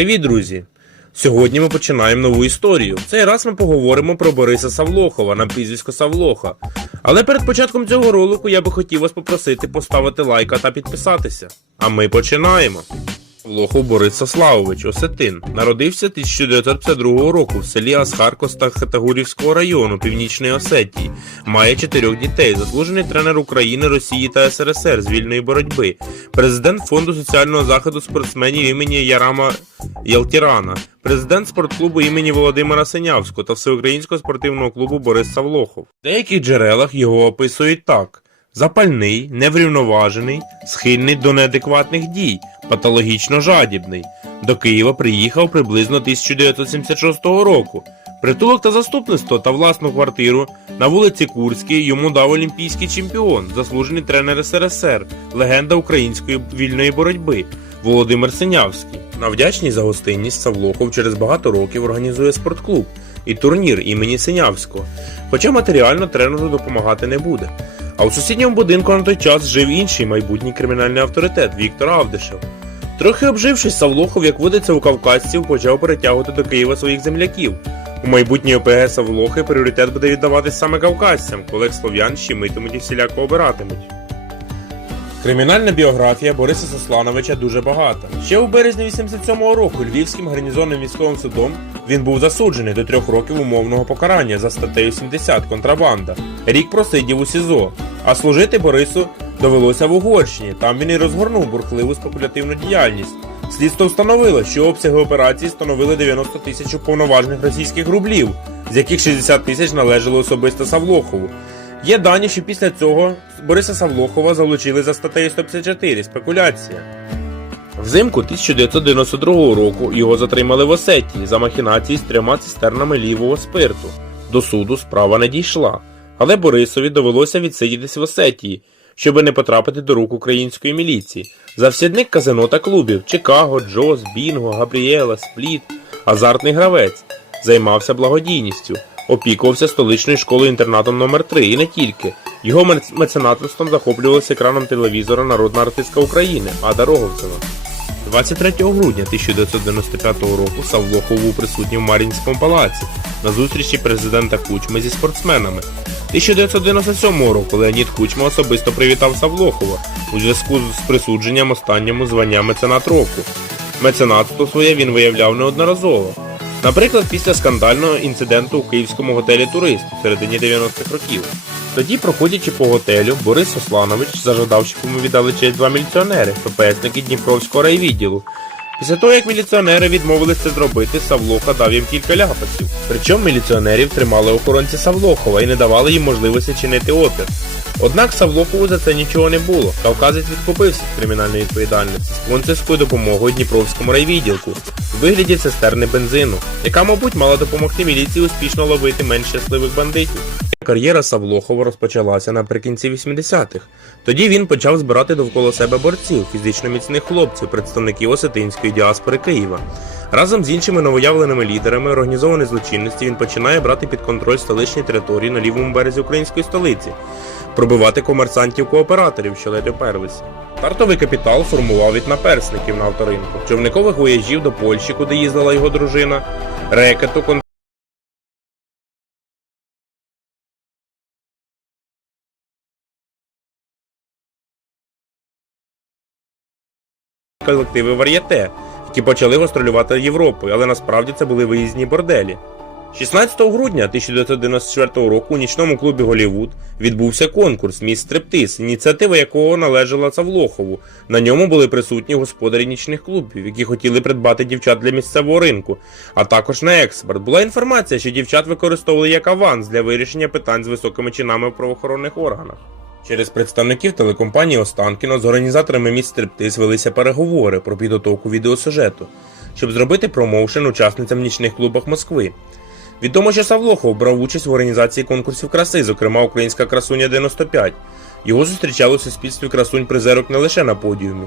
Привіт, друзі! Сьогодні ми починаємо нову історію. Цей раз ми поговоримо про Бориса Савлохова на прізвисько Савлоха. Але перед початком цього ролику я би хотів вас попросити поставити лайка та підписатися. А ми починаємо. Савлохов Борис Сославович, Осетин, народився 1952 року в селі Асхаркос та Хатагурівського району Північної Осетії. Має чотирьох дітей, заслужений тренер України, Росії та СРСР з вільної боротьби, президент фонду соціального заходу спортсменів імені Ярама Ялтірана, президент спортклубу імені Володимира Синявського та всеукраїнського спортивного клубу Борис Савлохов. В деяких джерелах його описують так: запальний, неврівноважений, схильний до неадекватних дій, патологічно жадібний. До Києва приїхав приблизно 1976 року. Притулок та заступництво та власну квартиру на вулиці Курській йому дав олімпійський чемпіон, заслужений тренер СРСР, легенда української вільної боротьби Володимир Синявський. На вдячність за гостинність Савлохов через багато років організує спортклуб і турнір імені Синявського, хоча матеріально тренеру допомагати не буде. А у сусідньому будинку на той час жив інший майбутній кримінальний авторитет Віктор Авдишев. Трохи обжившись, Савлохов, як водиться у кавказців, почав перетягувати до Києва своїх земляків. У майбутній ОПГ Савлохи пріоритет буде віддаватись саме кавказцям, колег слов'ян щемитимуть і всіляко обиратимуть. Кримінальна біографія Бориса Сослановича дуже багата. Ще у березні 87-го року Львівським гарнізонним військовим судом він був засуджений до трьох років умовного покарання за статтею 70 контрабанда. Рік просидів у СІЗО, а служити Борису довелося в Угорщині. Там він і розгорнув бурхливу спекулятивну діяльність. Слідство встановило, що обсяги операції становили 90 тисяч уповноважених російських рублів, з яких 60 тисяч належало особисто Савлохову. Є дані, що після цього Бориса Савлохова залучили за статтею 154 спекуляція. Взимку 1992 року його затримали в Осетії за махінації з трьома цистернами лівого спирту. До суду справа не дійшла, але Борисові довелося відсидітись в Осетії, щоби не потрапити до рук української міліції. Завсідник казино та клубів Чикаго, Джоз, Бінго, Габріела, Спліт, азартний гравець, займався благодійністю, опікувався столичною школою інтернатом номер 3 і не тільки. Його мец- меценатством захоплювалася екраном телевізора народна артистка України Ада Роговцева. 23 грудня 1995 року Савлохов був присутній в Мар'їнському палаці на зустрічі президента Кучми зі спортсменами. 1997 року Леонід Кучма особисто привітав Савлохова у зв'язку з присудженням останньому звання меценат року. Меценатство своє він виявляв неодноразово. Наприклад, після скандального інциденту у київському готелі Турист в середині 90-х років. Тоді, проходячи по готелю, Борис Осланович зажадав, щоб йому віддали честь два міліціонери, ППСники Дніпровського райвідділу. Після того, як міліціонери відмовилися зробити, Савлоха дав їм кілька ляпасів. Причому міліціонерів тримали охоронці Савлохова і не давали їм можливості чинити опір. Однак Савлохову за це нічого не було. Кавказець відкупився від кримінальної відповідальності спонсорською допомогою Дніпровському райвідділку в вигляді цистерни бензину, яка, мабуть, мала допомогти міліції успішно ловити менш щасливих бандитів. Кар'єра Савлохова розпочалася наприкінці 80-х. Тоді він почав збирати довкола себе борців, фізично міцних хлопців, представників осетинської діаспори Києва. Разом з іншими новоявленими лідерами організованої злочинності він починає брати під контроль столичні території на лівому березі української столиці, пробивати комерсантів-кооператорів, що ледь оперлися. Стартовий капітал формував від наперсників на авторинку, човникових вояжів до Польщі, куди їздила його дружина, рекету, колективи вар'яте, які почали гастролювати Європою, але насправді це були виїзні борделі. 16 грудня 1994 року у нічному клубі Голівуд відбувся конкурс Міс Стриптиз, ініціатива якого належала Савлохову. На ньому були присутні господарі нічних клубів, які хотіли придбати дівчат для місцевого ринку, а також на експорт. Була інформація, що дівчат використовували як аванс для вирішення питань з високими чинами в правоохоронних органах. Через представників телекомпанії Останкіно з організаторами місць стриптиз велися переговори про підготовку відеосюжету, щоб зробити промоушен учасницям в нічних клубах Москви. Відомо, що Савлохов брав участь в організації конкурсів краси, зокрема Українська красуня 95. Його зустрічали у суспільстві красунь призерок не лише на подіумі.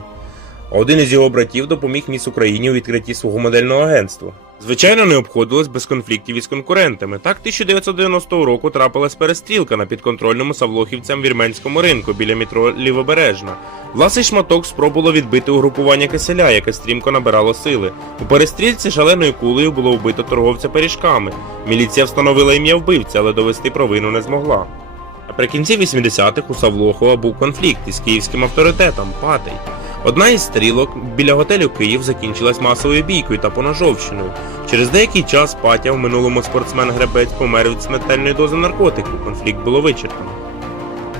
Один із його братів допоміг міс Україні у відкритті свого модельного агентства. Звичайно, не обходилось без конфліктів із конкурентами. Так, 1990 року трапилась перестрілка на підконтрольному Савлохівцям вірменському ринку біля метро Лівобережна. Власний шматок спробувало відбити угрупування киселя, яке стрімко набирало сили. У перестрілці шаленою кулею було вбито торговця пиріжками. Міліція встановила ім'я вбивця, але довести провину не змогла. Наприкінці 80-х у Савлохова був конфлікт із київським авторитетом Патей. Одна із стрілок біля готелю Київ закінчилась масовою бійкою та поножовщиною. Через деякий час Патя, в минулому спортсмен-гребець, помер від смертельної дози наркотику. Конфлікт було вичерпано.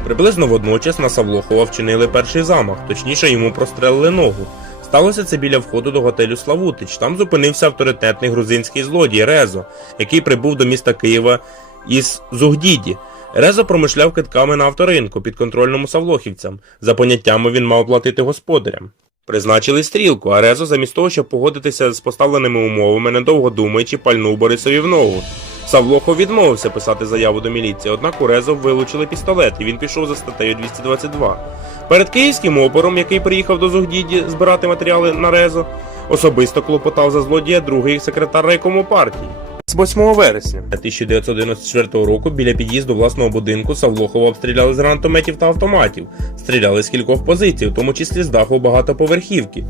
Приблизно водночас на Савлохова вчинили перший замах, точніше йому прострелили ногу. Сталося це біля входу до готелю Славутич. Там зупинився авторитетний грузинський злодій Резо, який прибув до міста Києва із Зугдіді. Резо промишляв китками на авторинку підконтрольному Савлохівцям. За поняттями він мав платити господарям. Призначили стрілку, а Резо замість того, щоб погодитися з поставленими умовами, недовго думаючи, пальнув Борисові в ногу. Савлохов відмовився писати заяву до міліції, однак у Резо вилучили пістолет, і він пішов за статтею 222. Перед київським опором, який приїхав до Зугдіді збирати матеріали на Резо, особисто клопотав за злодія другий секретар райкому партії. З 8 вересня 1994 року біля під'їзду власного будинку Савлохова обстріляли з гранатометів та автоматів, стріляли з кількох позицій, в тому числі з даху багатоповерхівки.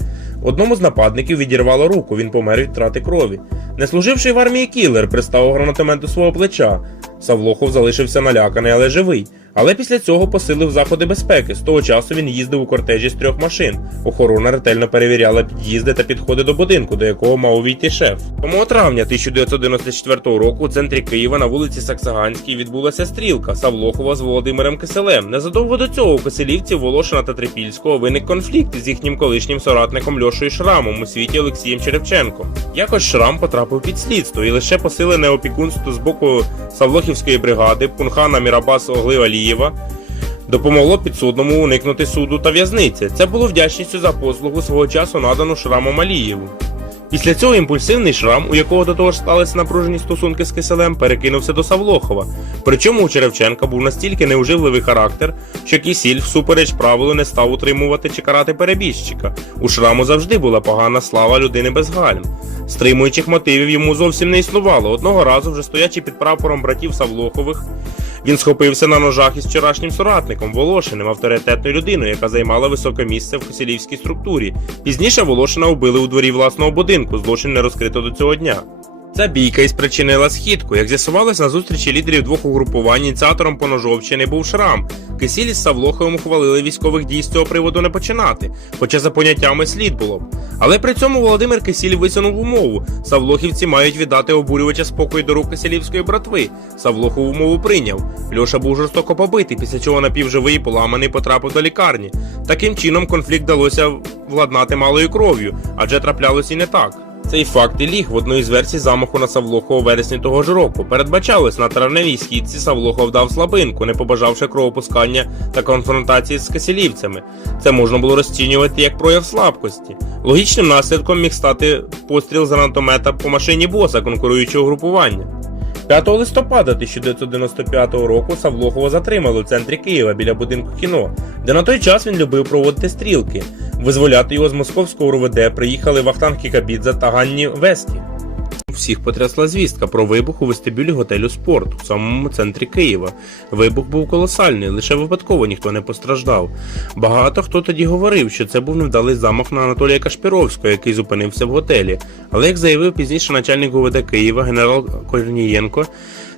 Одному з нападників відірвало руку, він помер від втрати крові. Не служивший в армії кілер приставив гранатомет до свого плеча. Савлохов залишився наляканий, але живий. Але після цього посилив заходи безпеки. З того часу він їздив у кортежі з трьох машин. Охорона ретельно перевіряла під'їзди та підходи до будинку, до якого мав увійти шеф. 7 травня 1994 року у центрі Києва на вулиці Саксаганській відбулася стрілка Савлохова з Володимиром Киселем. Незадовго до цього у Киселівців Волошина та Трипільського виник конфлікт з їхнім колишнім соратником Льошою Шрамом у світі Олексієм Черевченком. Якось Шрам потрапив під слідство і лише посилене опікунство з боку Савлохівської бригади Пунхана Мірабас Огли Алієва допомогло підсудному уникнути суду та в'язниці. Це було вдячністю за послугу свого часу надану Шрамом Алієву. Після цього імпульсивний шрам, у якого до того ж сталися напружені стосунки з киселем, перекинувся до Савлохова. Причому у Черевченка був настільки неуживливий характер, що кисіль, всупереч правилу, не став утримувати чи карати перебіжчика. У шраму завжди була погана слава людини без гальм. Стримуючих мотивів йому зовсім не існувало. Одного разу, вже стоячи під прапором братів Савлохових, він схопився на ножах із вчорашнім соратником Волошиним, авторитетною людиною, яка займала високе місце в косілівській структурі. Пізніше Волошина вбили у дворі власного будинку, злочин не розкрито до цього дня. Ця бійка і спричинила східку. Як з'ясувалось, на зустрічі лідерів двох угрупувань ініціатором поножовщини був Шрам. Кисіль із Савлоховим ухвалили військових дій з цього приводу не починати, хоча за поняттями слід було б. Але при цьому Володимир Кисіль висунув умову. Савлохівці мають віддати обурювача спокою до рук кисілівської братви. Савлохов умову прийняв. Льоша був жорстоко побитий, після чого напівживий і поламаний потрапив до лікарні. Таким чином конфлікт вдалося владнати малою кров'ю, адже траплялося і не так. Цей факт і ліг в одну з версій замаху на Савлоху у вересні того ж року. Передбачалось, на травневій східці Савлохов дав слабинку, не побажавши кровопускання та конфронтації з кисілівцями. Це можна було розцінювати як прояв слабкості. Логічним наслідком міг стати постріл з гранатомета по машині боса конкуруючого групування. 5 листопада 1995 року Савлохова затримали у центрі Києва біля будинку кіно, де на той час він любив проводити стрілки. Визволяти його з московського РУВД приїхали Вахтанг Кікабідзе та Ганні Вескі. Всіх потрясла звістка про вибух у вестибюлі готелю Спорт у самому центрі Києва. Вибух був колосальний, лише випадково ніхто не постраждав. Багато хто тоді говорив, що це був невдалий замах на Анатолія Кашпіровського, який зупинився в готелі. Але як заявив пізніше начальник ГУВД Києва генерал Корнієнко,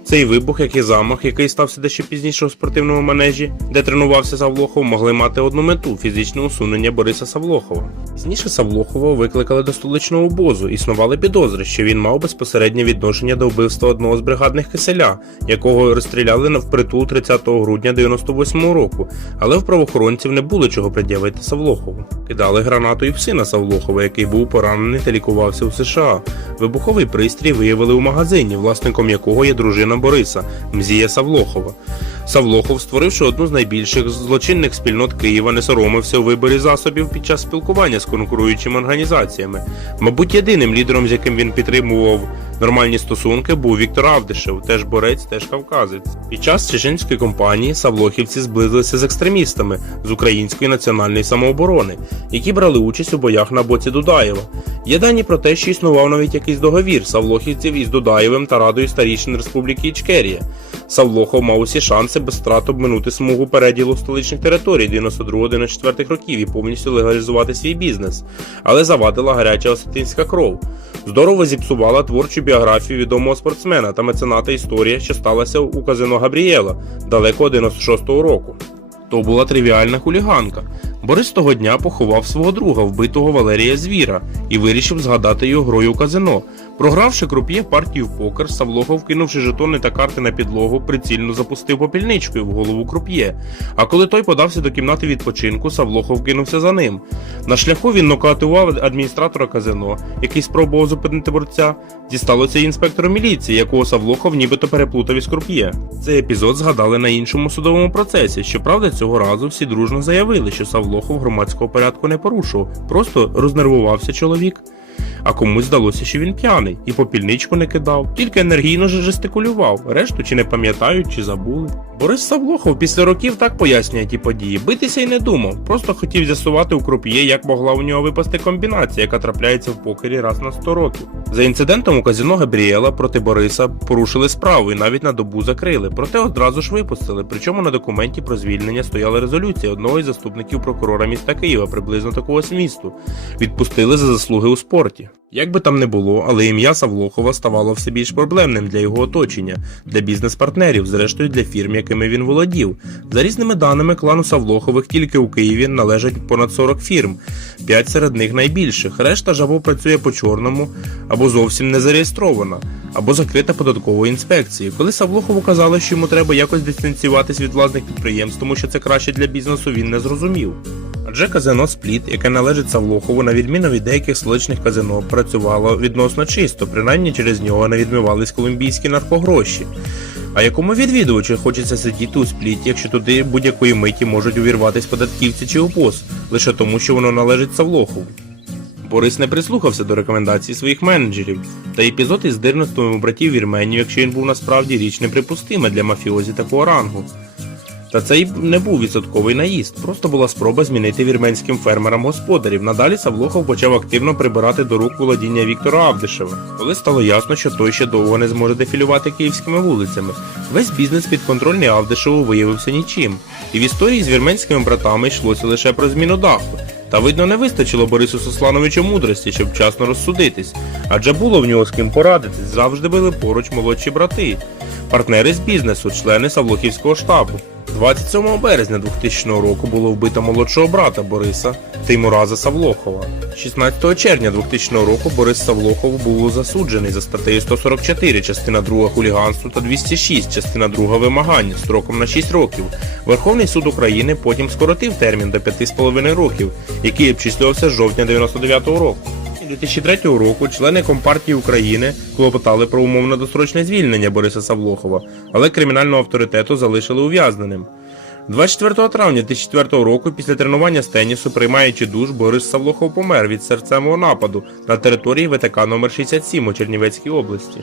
цей вибух, як і замах, який стався дещо пізніше у спортивному манежі, де тренувався Савлохов, могли мати одну мету фізичне усунення Бориса Савлохова. Пізніше Савлохова викликали до столичного обозу, існували підозри, що він мав безпосереднє відношення до вбивства одного з бригадних киселя, якого розстріляли навпритул 30 грудня 98 року, але в правоохоронців не було чого пред'явити Савлохову. Кидали гранату і в сина Савлохова, який був поранений та лікувався у США. Вибуховий пристрій виявили у магазині, власником якого є дружина Бориса Мзія Савлохова. Савлохов, створивши одну з найбільших злочинних спільнот Києва, не соромився у виборі засобів під час спілкування з конкуруючими організаціями. Мабуть, єдиним лідером, з яким він підтримував Нормальні стосунки був Віктор Авдишев, теж борець, теж кавказець. Під час чеченської кампанії савлохівці зблизилися з екстремістами з української національної самооборони, які брали участь у боях на боці Дудаєва. Є дані про те, що існував навіть якийсь договір савлохівців із Дудаєвим та Радою старішин Республіки Ічкерія. Савлохов мав усі шанси без втрат обминути смугу переділу столичних територій 92-94 років і повністю легалізувати свій бізнес, але завадила гаряча осетинська кров. Здорово зіпсувала творчу біографію відомого спортсмена та мецената історія, що сталася у казино Габрієла далеко 96-го року. То була тривіальна хуліганка. Борис того дня поховав свого друга, вбитого Валерія Звіра, і вирішив згадати його грою у казино. Програвши круп'є партію в покер, Савлохов, кинувши жетони та карти на підлогу, прицільно запустив попільничкою в голову круп'є. А коли той подався до кімнати відпочинку, Савлохов кинувся за ним. На шляху він нокаутував адміністратора казино, який спробував зупинити борця. Дісталося й інспектору міліції, якого Савлохов нібито переплутав із круп'є. Цей епізод згадали на іншому судовому процесі. Щоправда, цього разу всі дружно заявили, що Савлохов громадського порядку не порушував, просто рознервувався чоловік. А комусь здалося, що він п'яний і попільничку не кидав, тільки енергійно же жестикулював, решту чи не пам'ятають, чи забули. Борис Савлохов після років так пояснює ті події. Битися й не думав, просто хотів з'ясувати у круп'є, як могла у нього випасти комбінація, яка трапляється в покері раз на 100 років. За інцидентом у казино Габріела проти Бориса порушили справу і навіть на добу закрили, проте одразу ж випустили. Причому на документі про звільнення стояла резолюція одного із заступників прокурора міста Києва, приблизно такого змісту. Відпустили за заслуги у спорті. Як би там не було, але ім'я Савлохова ставало все більш проблемним для його оточення, для бізнес-партнерів, зрештою для фірм, якими він володів. За різними даними, клану Савлохових тільки у Києві належать понад 40 фірм, 5 серед них найбільших. Решта ж або працює по чорному, або зовсім не зареєстрована, або закрита податковою інспекцією. Коли Савлохову казали, що йому треба якось дистанціюватись від власних підприємств, тому що це краще для бізнесу, він не зрозумів. Адже казино Спліт, яке належить Савлохову, на відміну від деяких столичних казино, працювало відносно чисто, принаймні через нього не відмивались колумбійські наркогроші. А якому відвідувачу хочеться сидіти у спліті, якщо туди будь-якої миті можуть увірватись податківці чи УПОС, лише тому, що воно належить Савлохову. Борис не прислухався до рекомендацій своїх менеджерів, та епізод із дирництвом братів Вірменів, якщо він був насправді річ неприпустима для мафіозі такого рангу. Та це й не був відсотковий наїзд, просто була спроба змінити вірменським фермерам господарів. Надалі Савлохов почав активно прибирати до рук володіння Віктора Авдишева. Коли стало ясно, що той ще довго не зможе дефілювати київськими вулицями, весь бізнес підконтрольний Авдишеву виявився нічим. І в історії з вірменськими братами йшлося лише про зміну даху. Та видно не вистачило Борису Сослановичу мудрості, щоб вчасно розсудитись, адже було в нього з ким порадитись, завжди були поруч молодші брати, партнери з бізнесу, члени Савлохівського штабу. 27 березня 2000 року було вбито молодшого брата Бориса Теймураза Савлохова. 16 червня 2000 року Борис Савлохов був засуджений за статтею 144, частина 2 хуліганство та 206, частина 2 вимагання строком на 6 років. Верховний суд України потім скоротив термін до 5,5 років, який обчислювався з жовтня 99 року. 2003 року члени Компартії України клопотали про умовно досрочне звільнення Бориса Савлохова, але кримінального авторитету залишили ув'язненим. 24 травня 2004 року, після тренування з тенісу, приймаючи душ, Борис Савлохов помер від серцевого нападу на території ВТК номер 67 у Чернівецькій області.